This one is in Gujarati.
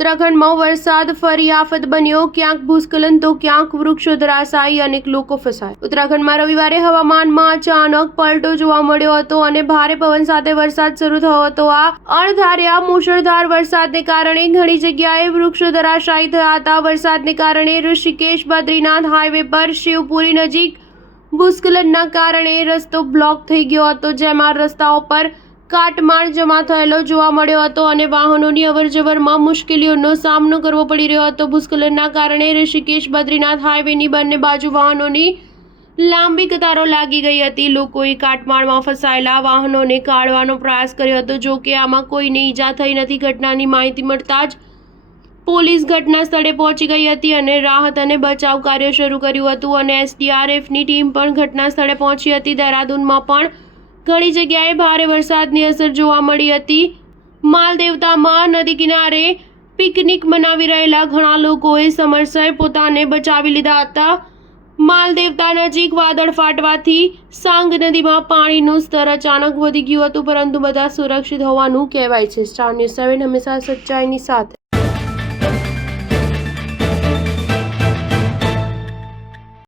ઉત્તરાખંડમાં વરસાદ ફરી આફત બન્યો, ક્યાંક ભૂસ્ખલન તો ક્યાંક વૃક્ષો ધરાશાયી, અનેક લોકો ફસાયા। ઉત્તરાખંડમાં રવિવારે હવામાનમાં અચાનક પલટો જોવા મળ્યો હતો અને ભારે પવન સાથે વરસાદ શરૂ થયો હતો। આ અણધાર્યા મુશળધાર વરસાદને કારણે ઘણી જગ્યાએ વૃક્ષો ધરાશાયી થયા હતા। વરસાદને કારણે ઋષિકેશ બદ્રીનાથ હાઈવે પર શિવપુરી નજીક ભૂસ્ખલનના કારણે રસ્તો બ્લોક થઈ ગયો હતો, જેમાં રસ્તાઓ પર કાટમાળ જમા થયેલો જોવા મળ્યો હતો અને વાહનોની અવરજવરમાં મુશ્કેલીઓનો સામનો કરવો પડી રહ્યો હતો। ભૂસ્ખલનના કારણે ઋષિકેશ બદ્રીનાથ હાઈવેની બંને બાજુ વાહનોની લાંબી કતારો લાગી ગઈ હતી। લોકોએ કાટમાળમાં ફસાયેલા વાહનોને કાઢવાનો પ્રયાસ કર્યો હતો, જો કે આમાં કોઈને ઈજા થઈ નથી। ઘટનાની માહિતી મળતા જ પોલીસ ઘટના સ્થળે પહોંચી ગઈ હતી અને રાહત અને બચાવ કાર્ય શરૂ કર્યું હતું અને એસડીઆરએફની ટીમ પણ ઘટના સ્થળે પહોંચી હતી। દહેરાદૂનમાં પણ ઘણી જગ્યાએ ભારે વરસાદની અસર જોવા મળી હતી। માલદેવતામાં નદી કિનારે પિકનિક મનાવી રહેલા ઘણા લોકોએ સમયસર પોતાને બચાવી લીધા હતા। માલદેવતા નજીક વાદળ ફાટવાથી સાંગ નદીમાં પાણીનું સ્તર અચાનક વધી ગયું હતું, પરંતુ બધા સુરક્ષિત હોવાનું કહેવાય છે। સ્ટાર ન્યૂઝ 7 હંમેશા સચ્ચાઈની સાથે।